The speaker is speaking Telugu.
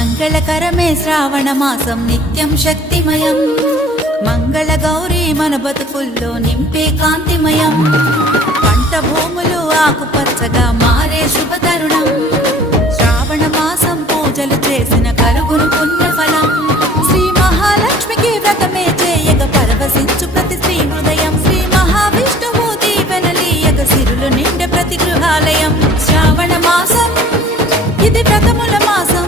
మంగళకరమే శ్రావణ మాసం నిత్యం శక్తిమయం మంగళ గౌరీ మన బతుకుల్లో నింపే కాంతిమయం పంట భూములు ఆకుపచ్చగా మారే శుభతరుణం శ్రావణ మాసం పూజలు చేసిన కలుగును పుణ్యఫలం శ్రీ మహాలక్ష్మికి వ్రతమే చేయగ పరవశించు ప్రతి శ్రీ హృదయం శ్రీ మహావిష్ణువు దీవెనలీయగ సిరులు నిండె ప్రతి గృహాలయం శ్రావణ మాసం ఇది వ్రతముల మాసం